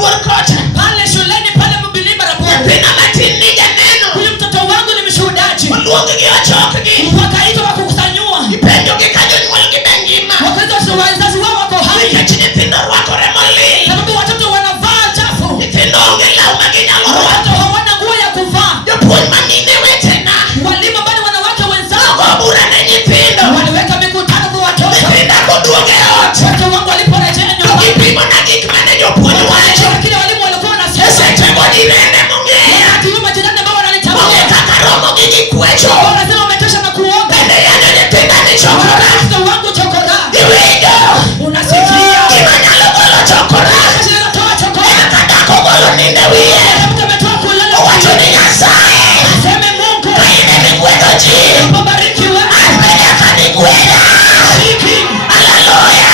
rabuor kocha. Pale shuleni pale mbilima rabuor. Pina matini janeno. Huyu mtoto wangu ni mshuhudaji. Waluongi gi wachokgi. Wakaitwa wakukusanyua. Ipenjo gi kanyo nyuol gi bengima. Wakaitwa wazazi wao wako hai. Nikech nyithindo rwakore molil. Sababu watoto wanavaa chafu. Nyithindo onge law ma ginyalo rwako. Watoto hawana nguo ya kuvaa. Jopuonj mamine wetena. Walimu bali wanawake wenzao. Bura na nyithindo. Waliweka mikutano kwa watoto. Nyithindo koduoge ot. Watoto wangu waliporejea nyumbani. Kipimo na gik mane jopuonj wacho. Kile walimu walikuwa wanasema. Sechego jirende mong'eya. Kiuma jirani ambao wananitambua. Onge kaka romo gi gikwecho. Wanasema umetosha na kuomba. Bende yanyo nyithinda ni chokora. Watoto wangu chokora. Iwinjo. Unasikia. Gima nyalo golo chokora. Kisha natoa chokora. Kadako golo ninde wiye. Mtu ametoa kulala. Wacho ni Nyasaye. Aseme Mungu. Kaine migwedo ji. Bariki wewe. Apenya kanigweda. Bariki. Haleluya.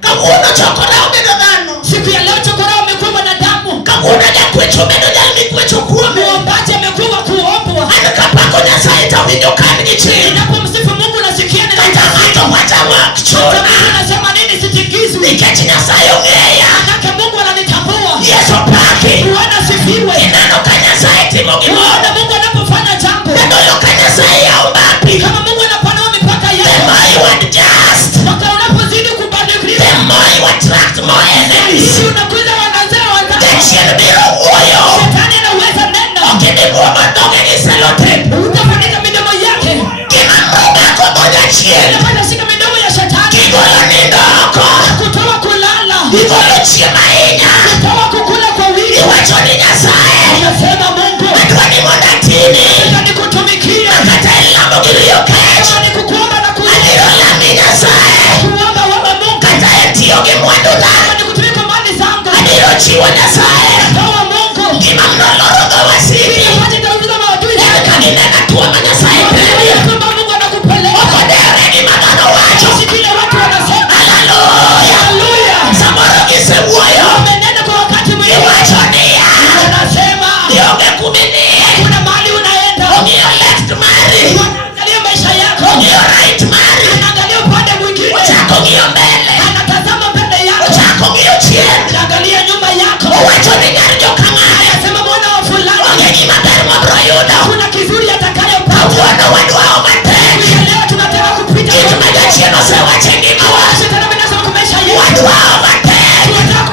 Kawuono chokora obedo dhano. Siku ya leo chokora umekuwa mwanadamu. Kawuono jakwecho obedo jal mikwecho kuome. Muombaji amekuwa kuombwa. An kapako Nyasaye tawinjo kan gi chir. Ninapomsifu Mungu nasikia nina Kata ng'ato wacha wak chuna. Nasema nini sitikizwi. Nikech Nyasaye ong'eya. Manake Mungu ananitambua. Yesu paki. Bwana sifiwe. Ineno ka Nyasaye timo gimoro. Unaona Mungu anapofanya jambo. Neno ka Nyasaye yawo mbapi. Kama Mungu anapanua mipaka The yake. more you adjust, Wakati unapozidi kubadilika. the more you attract more enemies. Si unakuza wanazao wanzao. Jachien biro wuoyo. Shetani anaweza neno. Okinibuomo dhoge gi selotip. Utafunika midomo yake. Gima mumako dho jachien. Unapata shika midomo ya shetani. Igolo nindo oko. Kutoa kulala. Igolo chiemo ahinya. Kutoa kukula kwa wingi. Iwacho ni Nyasaye. Unasema Mungu. Adwa ni mondo atini. Nikutumikia. Kata ilamo gi riyo kech. Kama ni kukuomba na kuomba. Adiro lami Nyasaye. Kuomba wewe Mungu. Kata etiyo gi mwandu dhano. Kama ni kutumika mali zangu. Adiro chiwo Nyasaye. Toa Mungu. Gima mnoloro dho wasiki. Waje kauliza maadui. En kanineno tuo ma Nyasaye pere. Kama Mungu anakupeleka. Okodere gima dhano wacho. Usikile watu wanasema. Haleluya. Haleluya. Samoro gisewuoyo. Umenena kwa wakati mwingine. Iwacho niya. Wanasema. Ionge kumenie. Kuna mahali unaenda. Ong'iyo left mari. Angalia maisha yako. Ong'iyo right mari. Anaangalia upande mwingine. Ochako ng'iyo mbele. Anatazama mbele yako. Ochako ng'iyo chien. Anaangalia nyuma yako. Owacho ni nyar jokang'ayo. Anasema mwana wa fulani. Onge gima ber mabro yudo. Kuna kizuri atakayopata. Kawuono wadwao matek. Leo tunataka kupita. Gik ma jachien osewacho e ngimawa. Shetani amenasema kwa maisha yetu. Wadwao matek. Tunataka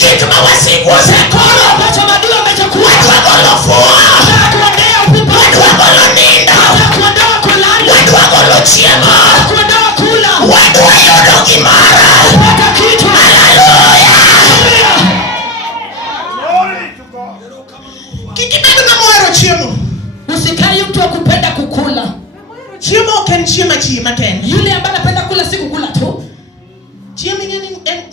Gik ma wasigu osekoro. ambacho maadui wamechukua. Wadwa golo fuo. Tunataka kuondoa upupa. Wadwa golo nindo. Tunataka kuondoa kulala. Wadwa golo chiemo. Kuondoa kula. Wadwa yudo gimoro. Kupata kitu. Haleluya. Kik ibed ng'ama chiemo. Usikae mtu wa kupenda kukula. Chiemo ok en chiemo achiema kende. Yule ambaye anapenda kula si kukula tu. Chiemo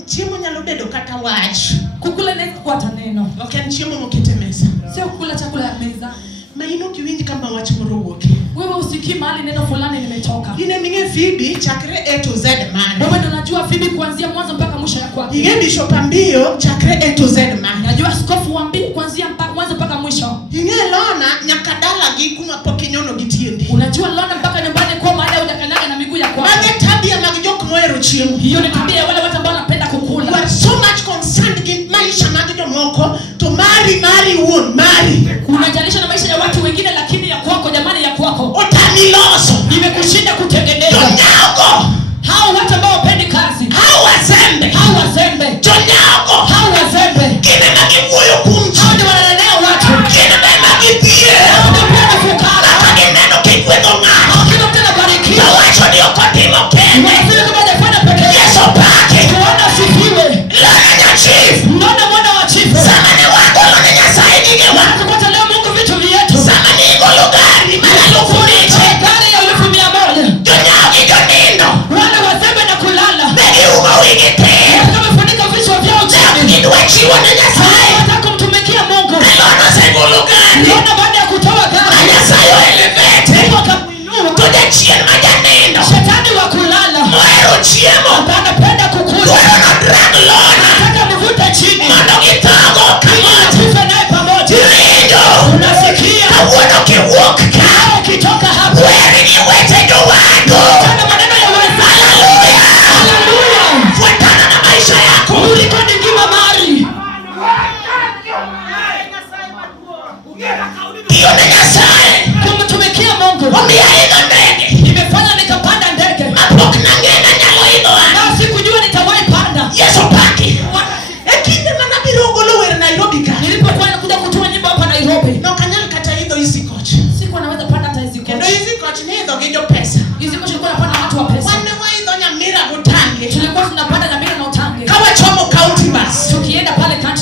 chiemo nyalo bedo kata wach. Kukula ni kufuata neno. Ok en chiemo moket e mesa. Sio kukula chakula ya meza. Ma ino kiwinj kama wach moro wuoke. Wewe usikii mahali neno fulani limetoka. Ine ming'e Phoebe chakre A to Z mane. Wewe ndo unajua Phoebe kuanzia mwanzo mpaka mwisho ya kwake. Ing'e Bishop Ambio chakre A to Z mane. Najua askofu wa Mbii kuanzia mwanzo mpaka mwisho. Ing'e Lona nyaka dalagi kuma pok inyono gi tiendi. Unajua Lona mpaka nyumbani kwa mahali hujakanyaga na miguu ya kwako. Mage tabia mag jok mohero chiemo. Hiyo ni tabia ya wale watu ambao wanapenda You kukula. are so much concerned gi maisha mag jomoko to mari wuon mari. Unajalisha na maisha ya watu wengine lakini ya kwako jamani ya kwako. Otani loso. Imekushinda kutengeneza. Jonyago. Hao watu ambao wapendi kazi. Hao wazembe. Hao wazembe. Jonyago. Hao wazembe. Kine magiwuoyo kuom ji. Hao ndio wananenea watu. Kine magipie. Hao ndio pia wanafukara. Kagineno kigwedho ng'ato. Kila mtu anabarikiwa. To wacho ni ok otimo kende. Wanasema kama hajafanya peke yake. Yesu pake. Bwana sifiwe. Lona nyachief. Mnaona mwana wa chifu. Sama ne wagolo ne Nyasaye gigewa. Tukapata leo Mungu vitu vyetu.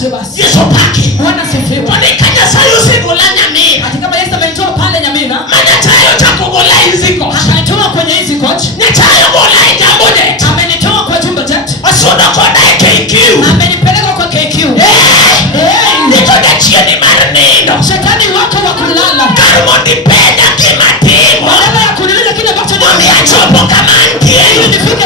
wachwe basi. Yesu paki. Bwana sifiwe. Tuonekanya sayo sigola nyamira. Ati kama Yesu amenitoa pale Nyamira. Mana tayo chakugola iziko. Akanitoa kwenye hizi coach. Nitayo gola jambo jet. Amenitoa kwa jumbo jet. Asuda koda KQ. Amenipeleka kwa KQ. Niko na chieni marinendo. Shetani wako wa kulala. Karumondi penda kimatimo. Badala ya kunilinda kile ambacho Mwami achopo kama antie. ili nifike